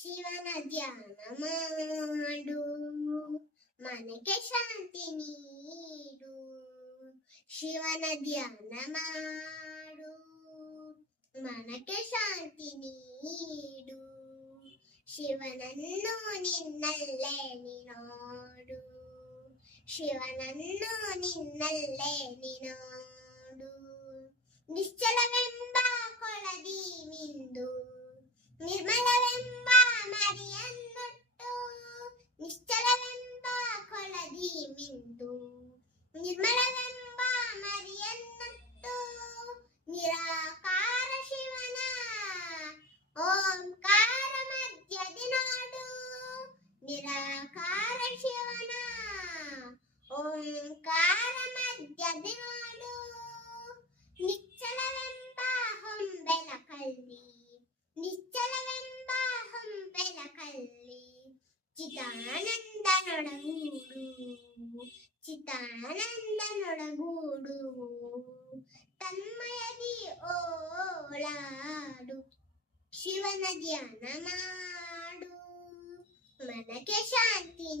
శివన ధ్యానమాడు మనకి శాంతి నీడు శివన ధ్యానమాడు మనకి శాంతి నీడు శివనన్ను ನಿನ್ನಲ್ಲೇ ನಿನೋಡು శివనన్ను ನಿನ್ನಲ್ಲೇ ನಿನೋಡು ನೀವಿಂದು ನಿರ್ಮಲವೆಂಬ ಮರಿಯನ್ನಟ್ಟು ನಿರಾಕಾರ ಶಿವನ ಓಂಕಾರ ಮಧ್ಯದಿನಾಡು ನಿರಾಕಾರ ಶಿವನ ಓಂಕಾರ ಮಧ್ಯದಿನಾಡು ചിതാനന്ദനൊടങ്ങൂടു ചിതാനന്ദനൊടകൂടു തന്മയതി ഓളാടു ശിവന ധ്യാനമാടു മനക്കെ ശാന്തി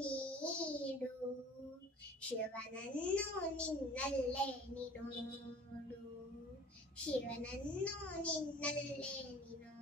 ശിവനന്നു നിന്നല്ലേ നിനോടു ശിവനന്നു നിന്നല്ലേ നിനോ